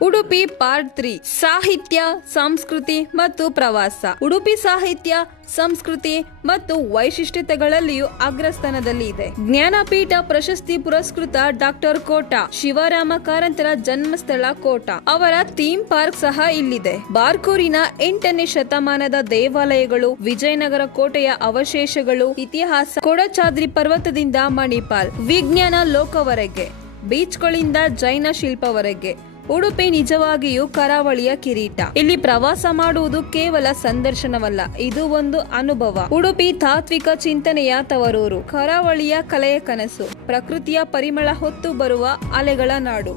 Udupi part three, ಸಾಹಿತ್ಯ, ಸಂಸ್ಕೃತಿ ಮತ್ತು ಪ್ರವಾಸ. ಉಡುಪಿ ಸಾಹಿತ್ಯ, ಸಂಸ್ಕೃತಿ ಮತ್ತು ವೈಶಿಷ್ಟ್ಯತೆಗಳಲ್ಲಿಯೂ ಅಗ್ರಸ್ಥಾನದಲ್ಲಿ ಇದೆ. ಜ್ಞಾನಪೀಠ ಪ್ರಶಸ್ತಿ ಪುರಸ್ಕೃತ ಡಾಕ್ಟರ್ ಕೋಟ, ಶಿವರಾಮ ಕಾರಂತರ ಜನ್ಮಸ್ಥಳ ಕೋಟ. ಅವರ ಥೀಮ್ ಪಾರ್ಕ್ ಸಹ ಇಲ್ಲಿದೆ. ಬಾರ್ಕೂರಿನ ಎಂಟನೇ ಶತಮಾನದ ದೇವಾಲಯಗಳು, ವಿಜಯನಗರ ಕೋಟೆಯ ಅವಶೇಷಗಳು, ಇತಿಹಾಸ, ಕೊಡಚಾದ್ರಿ ಪರ್ವತದಿಂದ ಮಣಿಪಾಲ್, ವಿಜ್ಞಾನ ಲೋಕವರೆಗೆ, ಬೀಚ್ಗಳಿಂದ ಜೈನ ಶಿಲ್ಪವರೆಗೆ ಉಡುಪಿ ನಿಜವಾಗಿಯೂ ಕರಾವಳಿಯ ಕಿರೀಟ. ಇಲ್ಲಿ ಪ್ರವಾಸ ಮಾಡುವುದು ಕೇವಲ ಸಂದರ್ಶನವಲ್ಲ, ಇದು ಒಂದು ಅನುಭವ. ಉಡುಪಿ ತಾತ್ವಿಕ ಚಿಂತನೆಯ ತವರೂರು, ಕರಾವಳಿಯ ಕಲೆಯ ಕನಸು, ಪ್ರಕೃತಿಯ ಪರಿಮಳ ಹೊತ್ತು ಬರುವ ಅಲೆಗಳ ನಾಡು.